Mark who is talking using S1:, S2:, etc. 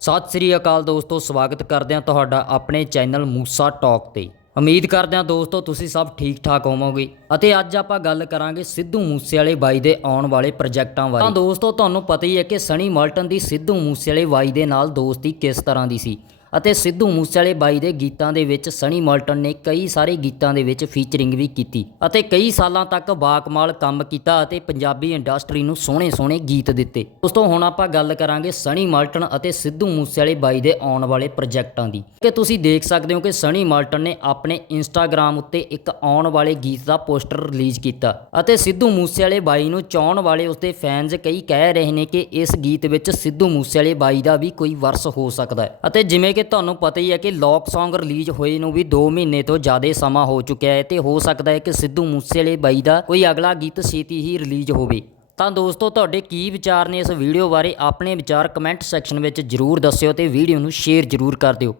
S1: ਸਤਿ ਸ੍ਰੀ ਅਕਾਲ ਦੋਸਤੋ, ਸਵਾਗਤ ਕਰਦੇ ਹਾਂ ਤੁਹਾਡਾ ਆਪਣੇ ਚੈਨਲ ਮੂਸਾ ਟਾਕ ਤੇ। ਉਮੀਦ ਕਰਦੇ ਹਾਂ ਦੋਸਤੋ, ਤੁਸੀਂ ਸਭ ਠੀਕ ਠਾਕ ਹੋਵੋਗੇ। ਅਤੇ ਅੱਜ ਆਪਾਂ ਗੱਲ ਕਰਾਂਗੇ ਸਿੱਧੂ ਮੂਸੇਵਾਲੇ ਬਾਈ ਦੇ ਆਉਣ ਵਾਲੇ ਪ੍ਰੋਜੈਕਟਾਂ ਬਾਰੇ। ਤਾਂ ਦੋਸਤੋ, ਤੁਹਾਨੂੰ ਪਤਾ ਹੀ ਹੈ ਕਿ ਸਣੀ ਮਲਟਨ ਦੀ ਸਿੱਧੂ ਮੂਸੇਵਾਲੇ ਬਾਈ ਦੇ ਨਾਲ ਦੋਸਤੀ ਕਿਸ ਤਰ੍ਹਾਂ ਦੀ ਸੀ? ਅਤੇ ਸਿੱਧੂ ਮੂਸੇਵਾਲੇ ਬਾਈ ਦੇ ਗੀਤਾਂ ਦੇ ਵਿੱਚ ਸਣੀ ਮਾਲਟਨ ਨੇ ਕਈ ਸਾਰੇ ਗੀਤਾਂ ਦੇ ਵਿੱਚ ਫੀਚਰਿੰਗ ਵੀ ਕੀਤੀ ਅਤੇ ਕਈ ਸਾਲਾਂ ਤੱਕ ਬਾਕਮਾਲ ਕੰਮ ਕੀਤਾ ਅਤੇ ਪੰਜਾਬੀ ਇੰਡਸਟਰੀ ਨੂੰ ਸੋਹਣੇ ਸੋਹਣੇ ਗੀਤ ਦਿੱਤੇ। ਉਸ ਤੋਂ ਹੁਣ ਆਪਾਂ ਗੱਲ ਕਰਾਂਗੇ ਸਣੀ ਮਾਲਟਨ ਅਤੇ ਸਿੱਧੂ ਮੂਸੇਵਾਲੇ ਬਾਈ ਦੇ ਆਉਣ ਵਾਲੇ ਪ੍ਰੋਜੈਕਟਾਂ ਦੀ। ਕਿ ਤੁਸੀਂ ਦੇਖ ਸਕਦੇ ਹੋ ਕਿ ਸਣੀ ਮਾਲਟਨ ਨੇ ਆਪਣੇ ਇੰਸਟਾਗ੍ਰam ਉੱਤੇ ਇੱਕ ਆਉਣ ਵਾਲੇ ਗੀਤ ਦਾ ਪੋਸਟਰ ਰਿਲੀਜ਼ ਕੀਤਾ ਅਤੇ ਸਿੱਧੂ ਮੂਸੇਵਾਲੇ ਬਾਈ ਨੂੰ ਚਾਹਣ ਵਾਲੇ ਉਸਦੇ ਫੈਨਸ ਕਈ ਕਹਿ ਰਹੇ ਨੇ ਕਿ ਇਸ ਗੀਤ ਵਿੱਚ ਸਿੱਧੂ ਮੂਸੇਵਾਲੇ ਬਾਈ ਦਾ ਵੀ ਕੋਈ ਵਰਸ ਹੋ ਸਕਦਾ ਹੈ ਅਤੇ ਜਿਵੇਂ ਕਿ ਤੁਹਾਨੂੰ ਪਤਾ ਹੀ ਹੈ ਕਿ ਲੋਕ Song ਰਿਲੀਜ਼ ਹੋਏ ਨੂੰ ਵੀ 2 ਮਹੀਨੇ ਤੋਂ ਜ਼ਿਆਦਾ ਸਮਾਂ ਹੋ ਚੁੱਕਿਆ ਹੈ ਤੇ ਹੋ ਸਕਦਾ ਹੈ ਕਿ ਸਿੱਧੂ ਮੂਸੇਵਾਲੇ ਬਾਈ ਦਾ ਕੋਈ ਅਗਲਾ ਗੀਤ ਛੇਤੀ ਹੀ ਰਿਲੀਜ਼ ਹੋਵੇ। ਤਾਂ ਦੋਸਤੋ, ਤੁਹਾਡੇ ਕੀ ਵਿਚਾਰ ਨੇ ਇਸ ਵੀਡੀਓ ਬਾਰੇ ਆਪਣੇ ਵਿਚਾਰ ਕਮੈਂਟ ਸੈਕਸ਼ਨ ਵਿੱਚ ਜਰੂਰ ਦੱਸਿਓ ਤੇ ਵੀਡੀਓ ਨੂੰ ਸ਼ੇਅਰ ਜਰੂਰ ਕਰ ਦਿਓ।